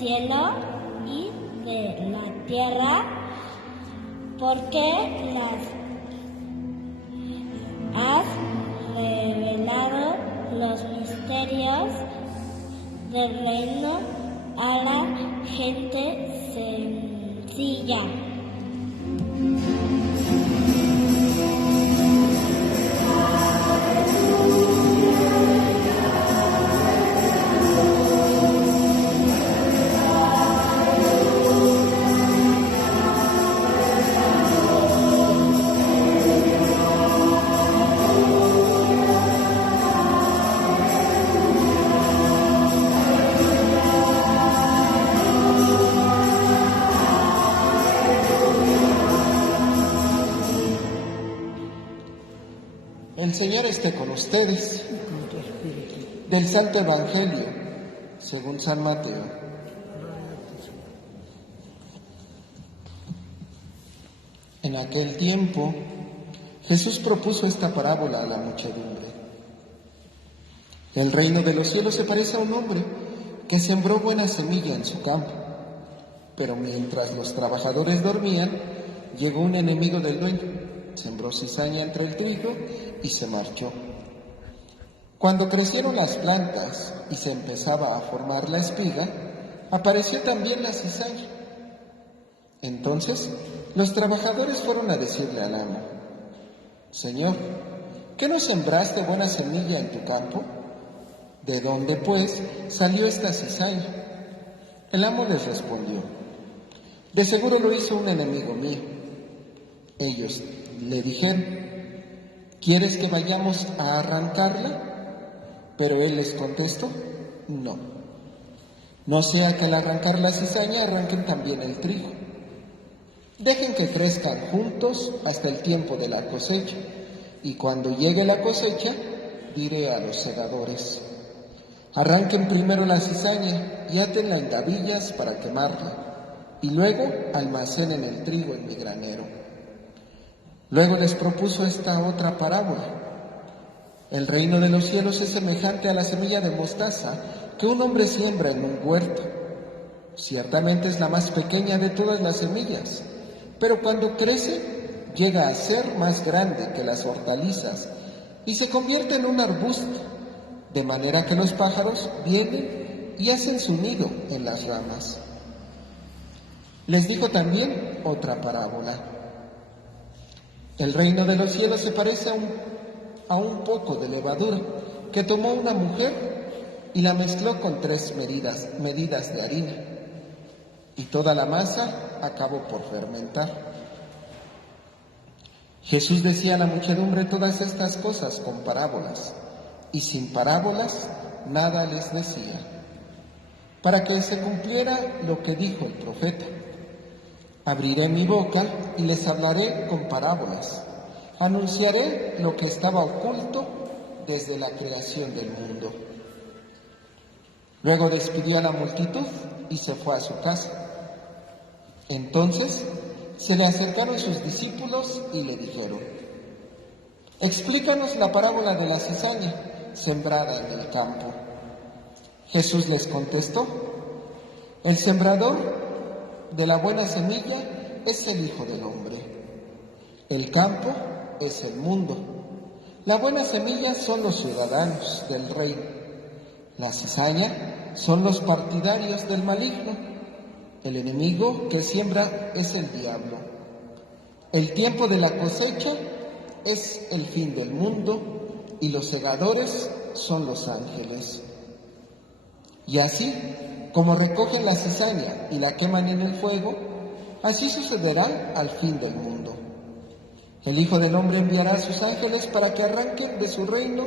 cielo y de la tierra, porque las has revelado los misterios del reino a la gente sencilla. El Señor esté con ustedes. Del Santo Evangelio, según San Mateo. En aquel tiempo, Jesús propuso esta parábola a la muchedumbre. El reino de los cielos se parece a un hombre que sembró buena semilla en su campo, pero mientras los trabajadores dormían, llegó un enemigo del dueño. Sembró cizaña entre el trigo y se marchó. Cuando crecieron las plantas y se empezaba a formar la espiga, apareció también la cizaña. Entonces los trabajadores fueron a decirle al amo: Señor, ¿qué no sembraste buena semilla en tu campo? ¿De dónde, pues, salió esta cizaña? El amo les respondió: de seguro lo hizo un enemigo mío. Ellos le dijeron: ¿quieres que vayamos a arrancarla? Pero él les contestó: no. No sea que al arrancar la cizaña arranquen también el trigo. Dejen que crezcan juntos hasta el tiempo de la cosecha, y cuando llegue la cosecha, diré a los segadores: arranquen primero la cizaña y átenla en gavillas para quemarla, y luego almacenen el trigo en mi granero. Luego les propuso esta otra parábola: el reino de los cielos es semejante a la semilla de mostaza que un hombre siembra en un huerto. Ciertamente es la más pequeña de todas las semillas, pero cuando crece llega a ser más grande que las hortalizas y se convierte en un arbusto, de manera que los pájaros vienen y hacen su nido en las ramas. Les dijo también otra parábola: el reino de los cielos se parece a un poco de levadura que tomó una mujer y la mezcló con 3 medidas de harina, y toda la masa acabó por fermentar. Jesús decía a la muchedumbre todas estas cosas con parábolas, y sin parábolas nada les decía, para que se cumpliera lo que dijo el profeta: abriré mi boca y les hablaré con parábolas. Anunciaré lo que estaba oculto desde la creación del mundo. Luego despidió a la multitud y se fue a su casa. Entonces se le acercaron sus discípulos y le dijeron: explícanos la parábola de la cizaña sembrada en el campo. Jesús les contestó: el sembrador de la buena semilla es el Hijo del Hombre. El campo es el mundo. La buena semilla son los ciudadanos del reino. La cizaña son los partidarios del maligno. El enemigo que siembra es el diablo. El tiempo de la cosecha es el fin del mundo y los segadores son los ángeles. Y así, como recogen la cizaña y la queman en el fuego, así sucederá al fin del mundo. El Hijo del Hombre enviará a sus ángeles para que arranquen de su reino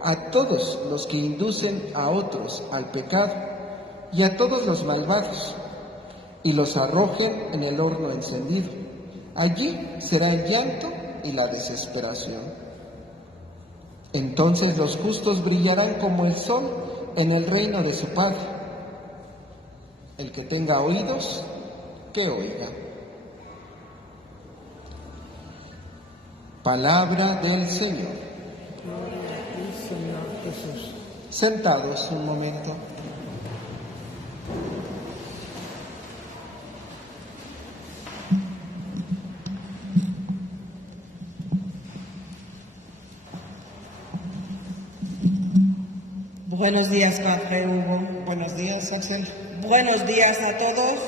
a todos los que inducen a otros al pecado y a todos los malvados, y los arrojen en el horno encendido. Allí será el llanto y la desesperación. Entonces los justos brillarán como el sol en el reino de su Padre. El que tenga oídos, que oiga. Palabra del Señor. Gloria a ti, Señor Jesús. Sentados un momento. Buenos días, Padre Hugo. Buenos días, Axel. Buenos días a todos.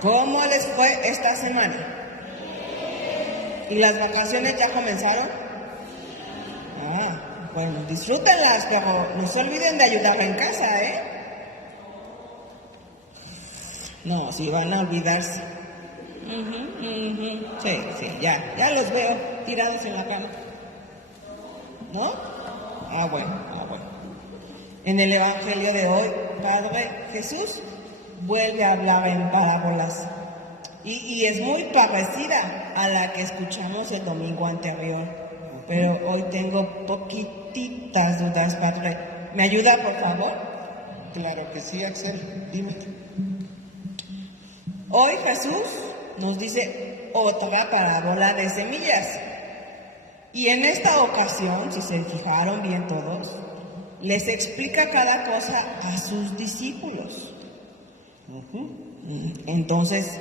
¿Cómo les fue esta semana? ¿Y las vacaciones ya comenzaron? Bueno, disfrútenlas, pero no se olviden de ayudar en casa, ¿eh? No, si van a olvidarse. Sí, ya los veo tirados en la cama. ¿No? Bueno. En el Evangelio de hoy, Padre Jesús vuelve a hablar en parábolas. Y es muy parecida a la que escuchamos el domingo anterior. Pero hoy tengo poquititas dudas, Padre. ¿Me ayuda, por favor? Claro que sí, Axel. Dime. Hoy Jesús nos dice otra parábola de semillas. Y en esta ocasión, si se fijaron bien todos, les explica cada cosa a sus discípulos. Entonces,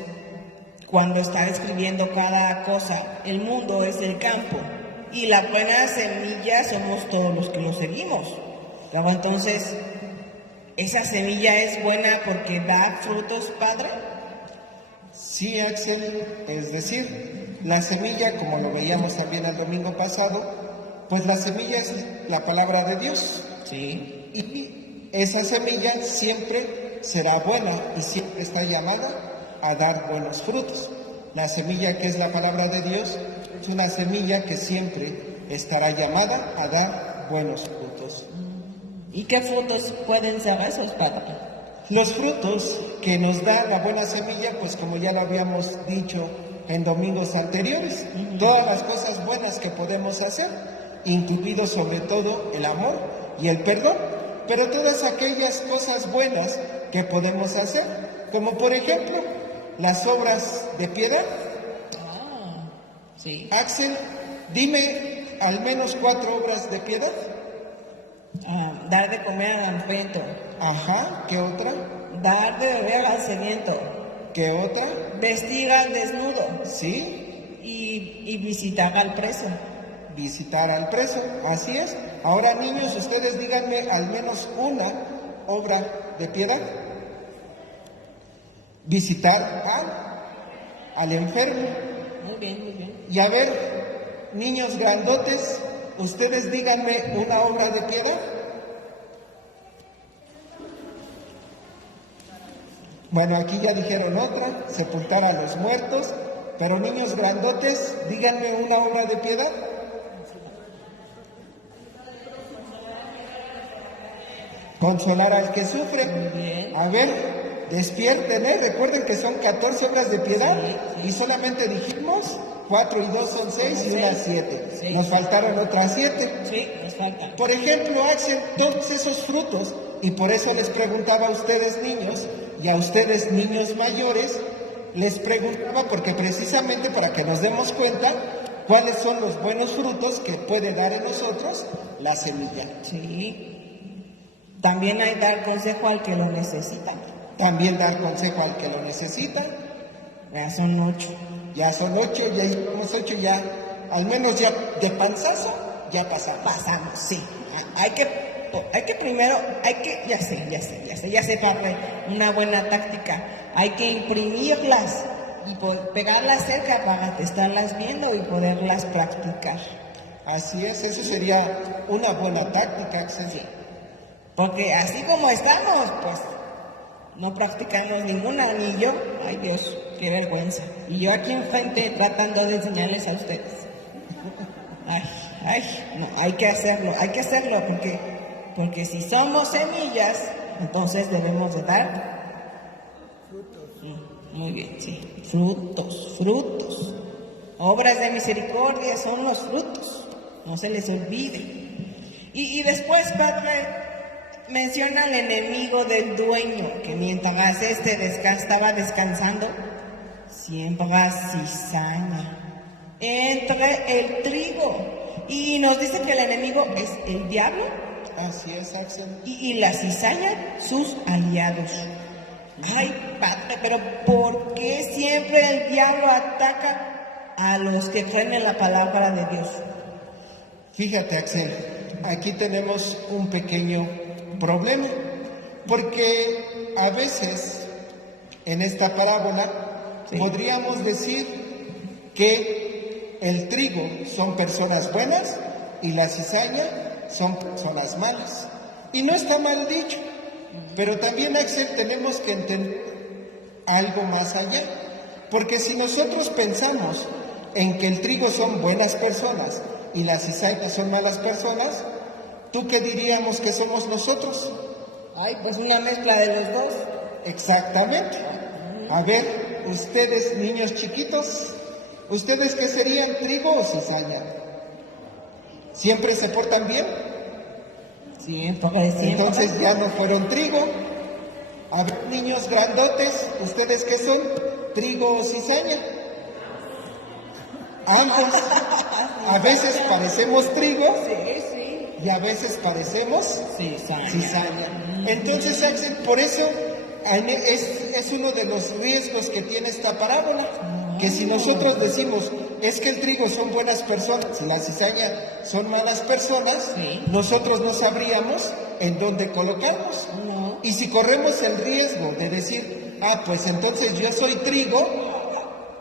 cuando está escribiendo cada cosa, el mundo es el campo y la buena semilla somos todos los que lo seguimos. Pero entonces, ¿esa semilla es buena porque da frutos, Padre? Sí, Axel, es decir, la semilla, como lo veíamos también el domingo pasado, pues la semilla es la palabra de Dios. Sí. Y esa semilla siempre será buena y siempre está llamada a dar buenos frutos. La semilla que es la palabra de Dios es una semilla que siempre estará llamada a dar buenos frutos. ¿Y qué frutos pueden ser esos, Padre? Los frutos que nos da la buena semilla, pues como ya lo habíamos dicho en domingos anteriores, todas las cosas buenas que podemos hacer, incluido sobre todo el amor y el perdón, pero todas aquellas cosas buenas que podemos hacer, como por ejemplo las obras de piedad. Sí. Axel, dime al menos 4 obras de piedad. Dar de comer al hambriento. Ajá, ¿qué otra? Dar de beber al sediento. ¿Qué otra? Vestir al desnudo. Sí. Y visitar al preso. Visitar al preso, así es. Ahora, niños, ustedes díganme al menos una obra de piedad. Visitar al enfermo. Muy bien. Y a ver, niños grandotes, ustedes díganme una obra de piedad. Bueno, aquí ya dijeron otra, sepultar a los muertos, pero niños grandotes, díganme una obra de piedad. Consolar al que sufre. Muy bien. A ver, despierten, recuerden que son 14 obras de piedad y solamente dijimos 4 y 2 son 6 y una 7. Sí. Nos faltaron otras 7. Sí, nos faltan. Por ejemplo, Axel, todos esos frutos, y por eso les preguntaba a ustedes niños y a ustedes niños mayores, les preguntaba porque precisamente para que nos demos cuenta cuáles son los buenos frutos que puede dar en nosotros la semilla. Sí. También hay dar consejo al que lo necesita. También dar consejo al que lo necesita. Ya son 8. Ya son 8, ya llevamos 8, ya, al menos ya de panzazo, ya pasamos. Pasamos, sí. Hay que primero, ya sé, Padre, una buena táctica. Hay que imprimirlas y pegarlas cerca para estarlas viendo y poderlas practicar. Así es, eso sería una buena táctica, Axel. Sí. Porque así como estamos, pues no practicamos ninguna, ni yo. Ay Dios, qué vergüenza. Y yo aquí enfrente tratando de enseñarles a ustedes. No, hay que hacerlo, porque si somos semillas, entonces debemos de dar frutos. Muy bien, sí, frutos. Obras de misericordia son los frutos, no se les olvide. Y después, Padre, menciona al enemigo del dueño, que mientras estaba descansando, siembra cizaña entre el trigo. Y nos dice que el enemigo es el diablo. Así es, Axel. Y la cizaña, sus aliados. Ay, Padre, pero ¿por qué siempre el diablo ataca a los que creen en la palabra de Dios? Fíjate, Axel, aquí tenemos un pequeño problema, porque a veces en esta parábola podríamos decir que el trigo son personas buenas y la cizaña son personas malas. Y no está mal dicho, pero también, Axel, tenemos que entender algo más allá, porque si nosotros pensamos en que el trigo son buenas personas y las cizañas son malas personas, ¿tú qué diríamos que somos nosotros? Ay, pues una mezcla de los dos. Exactamente. A ver, ustedes, niños chiquitos, ¿ustedes qué serían, trigo o cizaña? ¿Siempre se portan bien? Siempre. Entonces ya no fueron trigo. A ver, niños grandotes, ¿ustedes qué son? ¿Trigo o cizaña? Ambos. A veces parecemos trigo y a veces parecemos cizaña. Entonces, Axel, por eso es uno de los riesgos que tiene esta parábola, que si nosotros decimos es que el trigo son buenas personas y la cizaña son malas personas, nosotros no sabríamos en dónde colocarnos. Y si corremos el riesgo de decir, pues entonces yo soy trigo,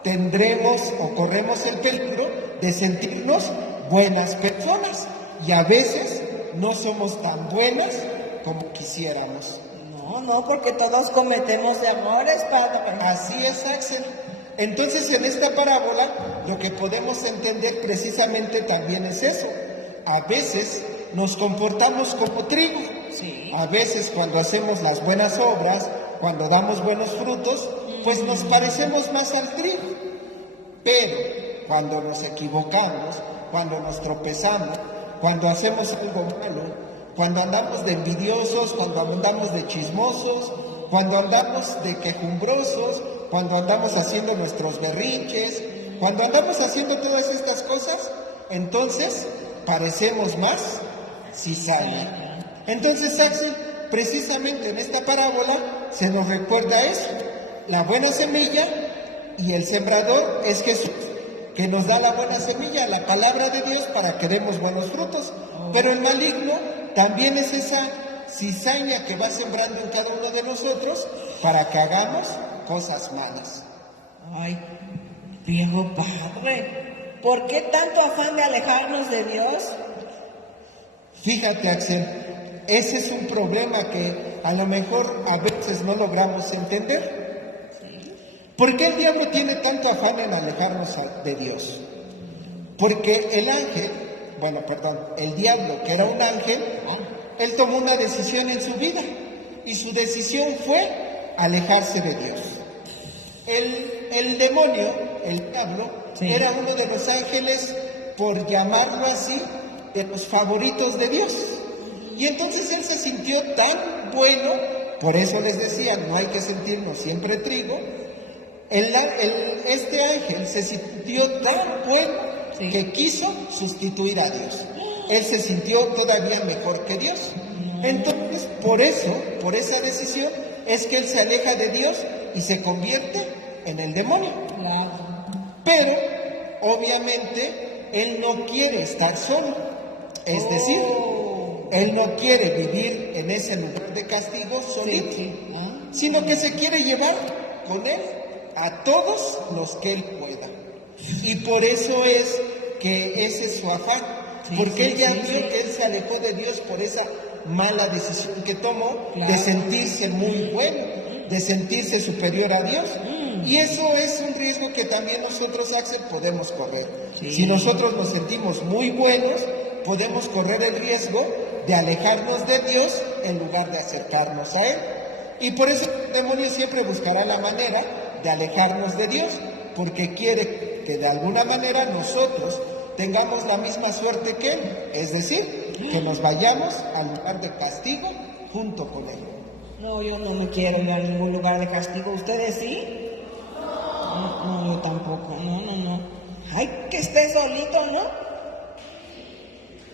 tendremos o corremos el peligro de sentirnos buenas personas, y a veces no somos tan buenas como quisiéramos. No, porque todos cometemos errores, padre. Así es, Axel. Entonces, en esta parábola, lo que podemos entender precisamente también es eso. A veces nos comportamos como trigo. A veces, cuando hacemos las buenas obras, cuando damos buenos frutos, pues nos parecemos más al trigo. Pero cuando nos equivocamos, cuando nos tropezamos, cuando hacemos algo malo, cuando andamos de envidiosos, cuando andamos de chismosos, cuando andamos de quejumbrosos, cuando andamos haciendo nuestros berrinches, cuando andamos haciendo todas estas cosas, entonces parecemos más cizaña. Entonces, Axel, precisamente en esta parábola se nos recuerda eso. La buena semilla y el sembrador es Jesús, que nos da la buena semilla, la palabra de Dios, para que demos buenos frutos. Pero el maligno también es esa cizaña que va sembrando en cada uno de nosotros para que hagamos cosas malas. Ay, viejo padre, ¿por qué tanto afán de alejarnos de Dios? Fíjate, Axel, ese es un problema que a lo mejor a veces no logramos entender. ¿Por qué el diablo tiene tanto afán en alejarnos de Dios? Porque el diablo, que era un ángel, él tomó una decisión en su vida, y su decisión fue alejarse de Dios. El demonio, el diablo, era uno de los ángeles, por llamarlo así, de los favoritos de Dios. Y entonces él se sintió tan bueno, por eso les decía, no hay que sentirnos siempre trigo. Este ángel se sintió tan bueno que quiso sustituir a Dios. Él se sintió todavía mejor que Dios. Entonces, por esa decisión, es que él se aleja de Dios y se convierte en el demonio. Pero, obviamente, él no quiere estar solo. Es decir, él no quiere vivir en ese lugar de castigo solito, sino que se quiere llevar con él a todos los que él pueda. Y por eso es que ese es su afán, porque él ya vio que él se alejó de Dios por esa mala decisión que tomó, de sentirse muy bueno, de sentirse superior a Dios. Y eso es un riesgo que también nosotros, Axel, podemos correr. Si nosotros nos sentimos muy buenos, podemos correr el riesgo de alejarnos de Dios en lugar de acercarnos a Él. Y por eso el demonio siempre buscará la manera de alejarnos de Dios, porque quiere que de alguna manera nosotros tengamos la misma suerte que Él, es decir, que nos vayamos al lugar de castigo junto con Él. No, yo no me quiero ir a ningún lugar de castigo. ¿Ustedes sí? No, yo tampoco. No. Ay, que esté solito, ¿no?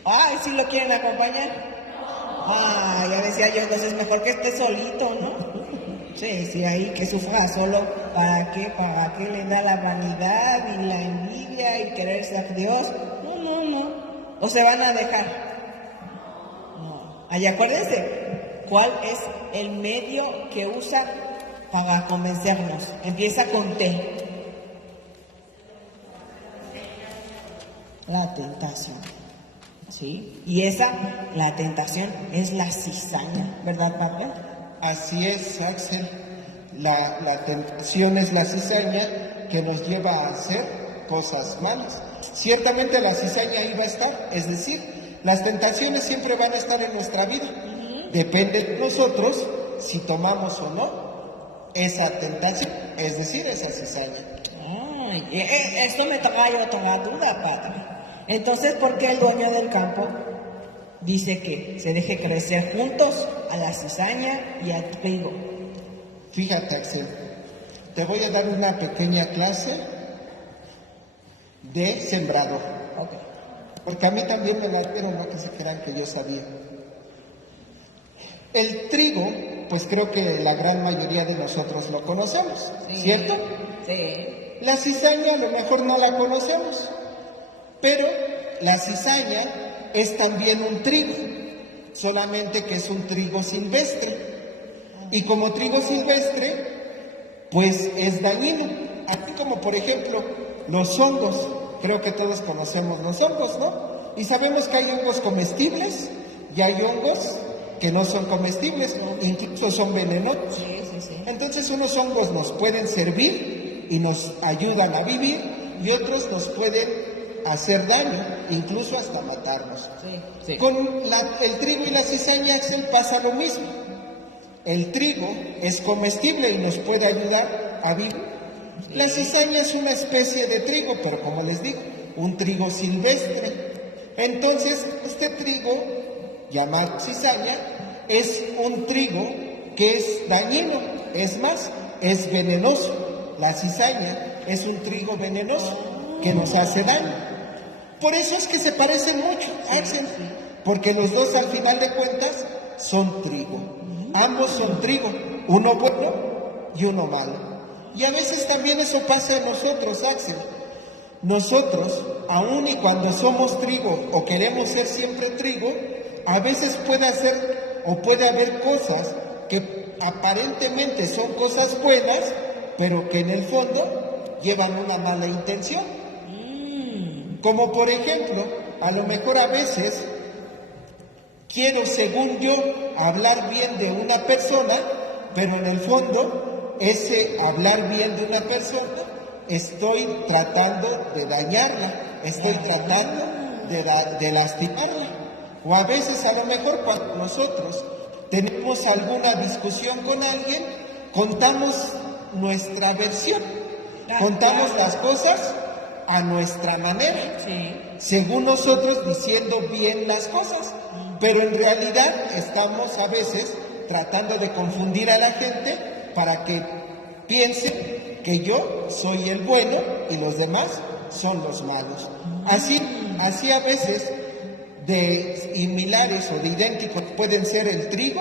Ay, ¿sí lo quieren acompañar? Ay, ya decía yo, entonces es mejor que esté solito, ¿no? Sí, ahí que sufra solo. ¿Para qué? ¿Para qué le da la vanidad y la envidia y querer ser Dios? No. ¿O se van a dejar? Y acuérdense, ¿cuál es el medio que usa para convencernos? Empieza con T. La tentación. ¿Sí? Y la tentación es la cizaña, ¿verdad, Padre? Así es, Axel. La tentación es la cizaña que nos lleva a hacer cosas malas. Ciertamente la cizaña ahí va a estar, es decir, las tentaciones siempre van a estar en nuestra vida. Depende de nosotros si tomamos o no esa tentación, es decir, esa cizaña. Esto me trae otra duda, Padre. Entonces, ¿por qué el dueño del campo dice que se deje crecer juntos a la cizaña y al trigo? Fíjate, Axel, te voy a dar una pequeña clase de sembrador. Okay. Porque a mí también me la dieron, no que se crean que yo sabía. El trigo, pues creo que la gran mayoría de nosotros lo conocemos, ¿cierto? Sí. La cizaña a lo mejor no la conocemos, pero la cizaña es también un trigo, solamente que es un trigo silvestre. Y como trigo silvestre, pues es dañino. Así como, por ejemplo, los hongos. Creo que todos conocemos los hongos, ¿no? Y sabemos que hay hongos comestibles y hay hongos que no son comestibles, incluso son venenosos. Sí. Entonces unos hongos nos pueden servir y nos ayudan a vivir y otros nos pueden hacer daño, incluso hasta matarnos. Sí. Con el trigo y la cizaña, Axel, pasa lo mismo. El trigo es comestible y nos puede ayudar a vivir. La cizaña es una especie de trigo, pero como les digo, un trigo silvestre. Entonces, este trigo, llamado cizaña, es un trigo que es dañino, es más, es venenoso. La cizaña es un trigo venenoso que nos hace daño. Por eso es que se parecen mucho, Axel, porque los dos al final de cuentas son trigo. Ambos son trigo, uno bueno y uno malo. Y a veces también eso pasa en nosotros, Axel. Nosotros, aun y cuando somos trigo o queremos ser siempre trigo, a veces puede haber cosas que aparentemente son cosas buenas, pero que en el fondo llevan una mala intención. Como por ejemplo, a lo mejor a veces quiero, según yo, hablar bien de una persona, pero en el fondo, ese hablar bien de una persona, estoy tratando de dañarla, estoy tratando de lastimarla. O a veces, a lo mejor, cuando nosotros tenemos alguna discusión con alguien, contamos nuestra versión, contamos las cosas a nuestra manera, según nosotros diciendo bien las cosas. Pero en realidad estamos a veces tratando de confundir a la gente para que piensen que yo soy el bueno y los demás son los malos. Así a veces de similares o de idénticos pueden ser el trigo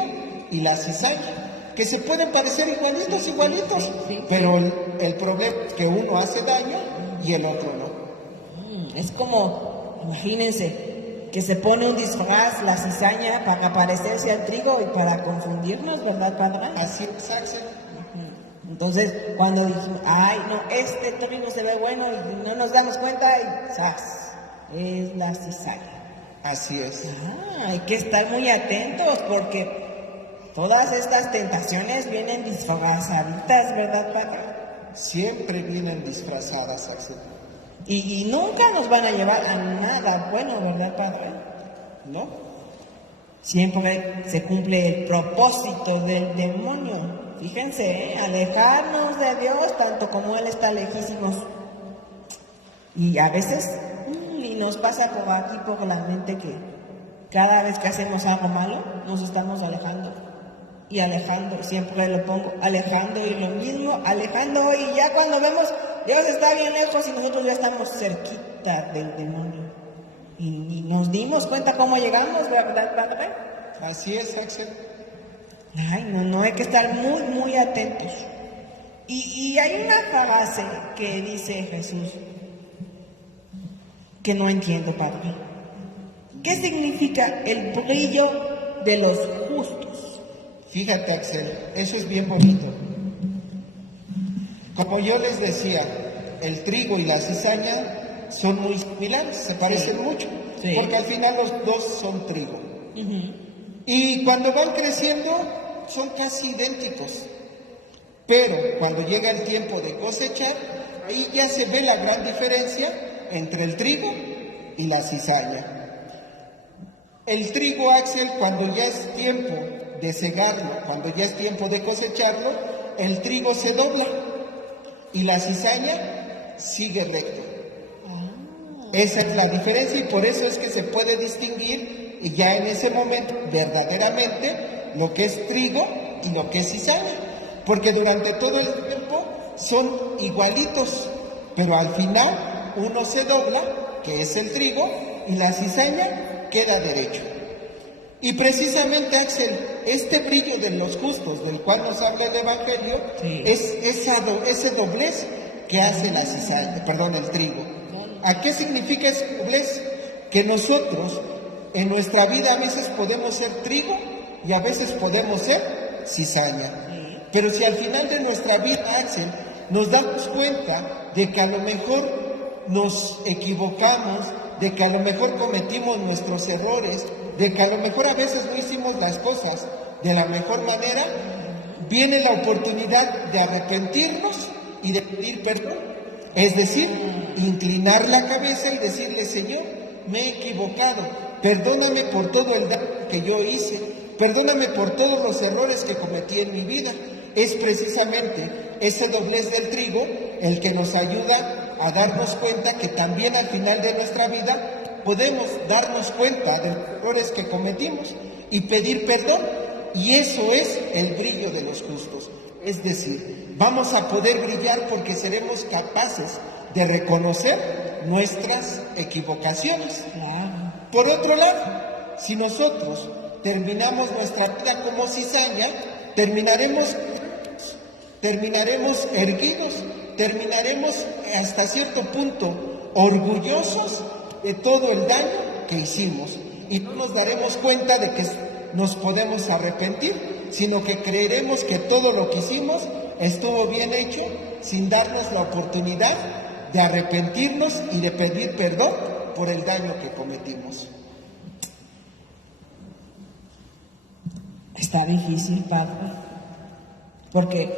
y la cizaña, que se pueden parecer igualitos, pero el problema es que uno hace daño y el otro no. Es como, imagínense, que se pone un disfraz, la cizaña, para parecerse al trigo y para confundirnos, ¿verdad, Padre? Así es, Axel. Entonces, cuando dijimos, ay, no, este trigo se ve bueno y no nos damos cuenta, y ¡zas! Es la cizaña. Así es. Hay que estar muy atentos porque todas estas tentaciones vienen disfrazaditas, ¿verdad, Padre? Siempre vienen disfrazadas, Axel. Y nunca nos van a llevar a nada bueno, ¿verdad, Padre? ¿No? Siempre se cumple el propósito del demonio. Fíjense, alejarnos de Dios tanto como Él está lejísimos. Y a veces y nos pasa por aquí, por la mente, que cada vez que hacemos algo malo, nos estamos alejando. Y alejando, siempre lo pongo, alejando y lo mismo, alejando. Y ya cuando vemos, Dios está bien lejos y nosotros ya estamos cerquita del demonio. Y nos dimos cuenta cómo llegamos, ¿verdad, Padre? Así es, Axel. Ay, no, hay que estar muy, muy atentos. Y hay una frase que dice Jesús que no entiendo, Padre. ¿Qué significa el brillo de los justos. Fíjate, Axel, eso es bien bonito. Como yo les decía, el trigo y la cizaña son muy similares, se parecen mucho, porque al final los dos son trigo. Y cuando van creciendo son casi idénticos. Pero cuando llega el tiempo de cosechar, ahí ya se ve la gran diferencia entre el trigo y la cizaña. El trigo, Axel, cuando ya es tiempo de segarlo, cuando ya es tiempo de cosecharlo, el trigo se dobla y la cizaña sigue recto. Esa es la diferencia y por eso es que se puede distinguir ya en ese momento verdaderamente lo que es trigo y lo que es cizaña. Porque durante todo el tiempo son igualitos, pero al final uno se dobla, que es el trigo, y la cizaña queda derecho. Y precisamente, Axel, este brillo de los justos, del cual nos habla el Evangelio, es ese doblez que hace la cizaña, el trigo. ¿A qué significa ese doblez? Que nosotros en nuestra vida a veces podemos ser trigo y a veces podemos ser cizaña. Pero si al final de nuestra vida, Axel, nos damos cuenta de que a lo mejor nos equivocamos, de que a lo mejor cometimos nuestros errores, de que a lo mejor a veces no hicimos las cosas de la mejor manera, viene la oportunidad de arrepentirnos y de pedir perdón. Es decir, inclinar la cabeza y decirle: Señor, me he equivocado, perdóname por todo el daño que yo hice, perdóname por todos los errores que cometí en mi vida. Es precisamente ese doblez del trigo el que nos ayuda a darnos cuenta que también al final de nuestra vida podemos darnos cuenta de los errores que cometimos y pedir perdón. Y eso es el brillo de los justos. Es decir, vamos a poder brillar porque seremos capaces de reconocer nuestras equivocaciones. Por otro lado, si nosotros terminamos nuestra vida como cizaña, terminaremos erguidos, terminaremos hasta cierto punto orgullosos de todo el daño que hicimos y no nos daremos cuenta de que nos podemos arrepentir, sino que creeremos que todo lo que hicimos estuvo bien hecho sin darnos la oportunidad de arrepentirnos y de pedir perdón por el daño que cometimos. Está difícil, Padre, porque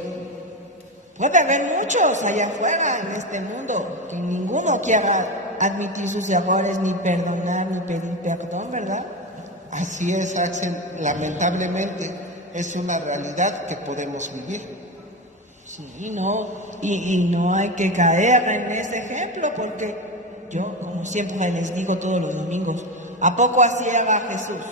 puede haber muchos allá afuera en este mundo que ninguno quiera admitir sus errores, ni perdonar, ni pedir perdón, ¿verdad? Así es, Axel, lamentablemente es una realidad que podemos vivir. Sí, no, y no hay que caer en ese ejemplo, porque yo, como siempre les digo todos los domingos, ¿a poco así era Jesús?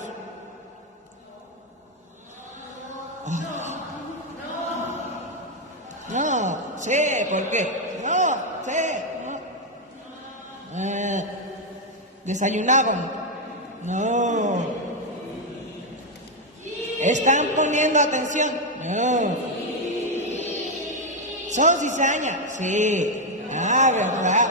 No, sí, ¿por qué? No, sí, no. ¿Desayunaban? No. ¿Están poniendo atención? No. ¿Son cizaña? Sí. ¿Verdad?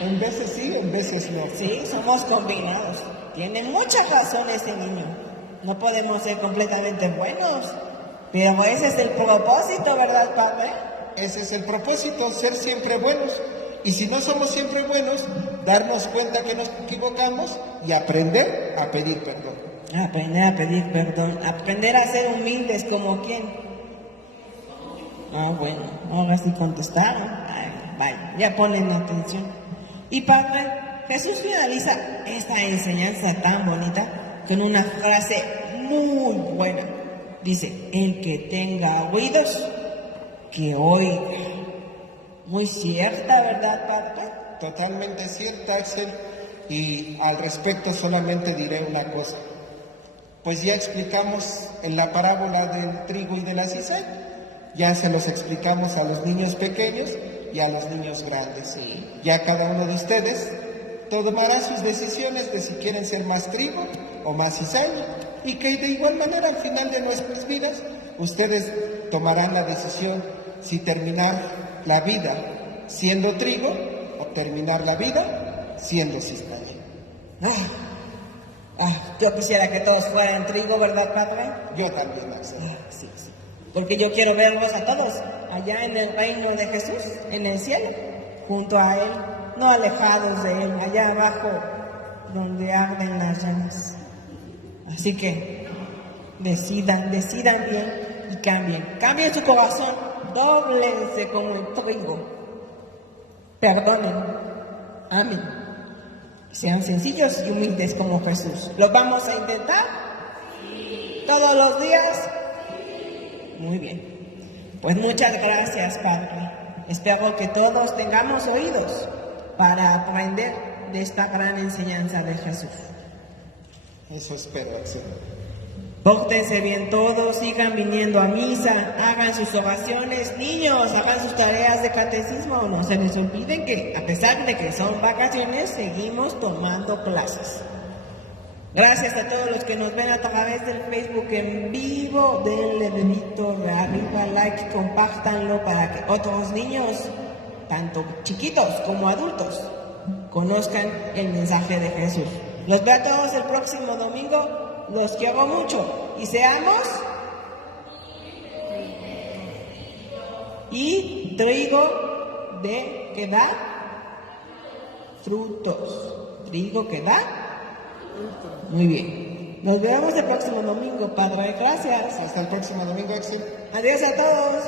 En veces sí, en veces no. Sí, somos combinados. Tiene mucha razón ese niño. No podemos ser completamente buenos, pero ese es el propósito, ¿verdad, Padre? Ese es el propósito, ser siempre buenos. Y si no somos siempre buenos, darnos cuenta que nos equivocamos y aprender a pedir perdón. Aprender a pedir perdón, aprender a ser humildes como quien. Bueno, ahora sí contestaron. Vaya, ya ponen atención. Y Padre, Jesús finaliza esta enseñanza tan bonita con una frase muy buena. Dice: el que tenga oídos, que oiga. Muy cierta, ¿verdad, Padre? Totalmente cierta, Axel. Y al respecto solamente diré una cosa. Pues ya explicamos en la parábola del trigo y de la cizaña. Ya se los explicamos a los niños pequeños y a los niños grandes. Ya cada uno de ustedes tomará sus decisiones de si quieren ser más trigo o más cizaña, y que de igual manera al final de nuestras vidas ustedes tomarán la decisión si terminar la vida siendo trigo o terminar la vida siendo cizaña. Yo quisiera que todos fueran trigo, ¿verdad, Padre? Yo también, Axel. Sí. Porque yo quiero verlos a todos allá en el reino de Jesús, en el cielo, junto a Él, no alejados de Él, allá abajo donde arden las llamas. Así que decidan bien y cambien su corazón, dóblense como el trigo, perdonen, amen. Sean sencillos y humildes como Jesús. ¿Lo vamos a intentar? ¿Todos los días? Muy bien. Pues muchas gracias, Padre. Espero que todos tengamos oídos para aprender de esta gran enseñanza de Jesús. Eso espero, Axel. Pórtense bien todos, sigan viniendo a misa, hagan sus oraciones, niños, hagan sus tareas de catecismo, no se les olviden que a pesar de que son vacaciones, seguimos tomando clases. Gracias a todos los que nos ven a través del Facebook en vivo, denle dedito de arriba, like, compártanlo para que otros niños, tanto chiquitos como adultos, conozcan el mensaje de Jesús. Los veo a todos el próximo domingo. Los quiero mucho y seamos y trigo de que da frutos. Trigo que da. Muy bien. Nos vemos el próximo domingo, Padre. Gracias. Hasta el próximo domingo, Axel. Adiós a todos.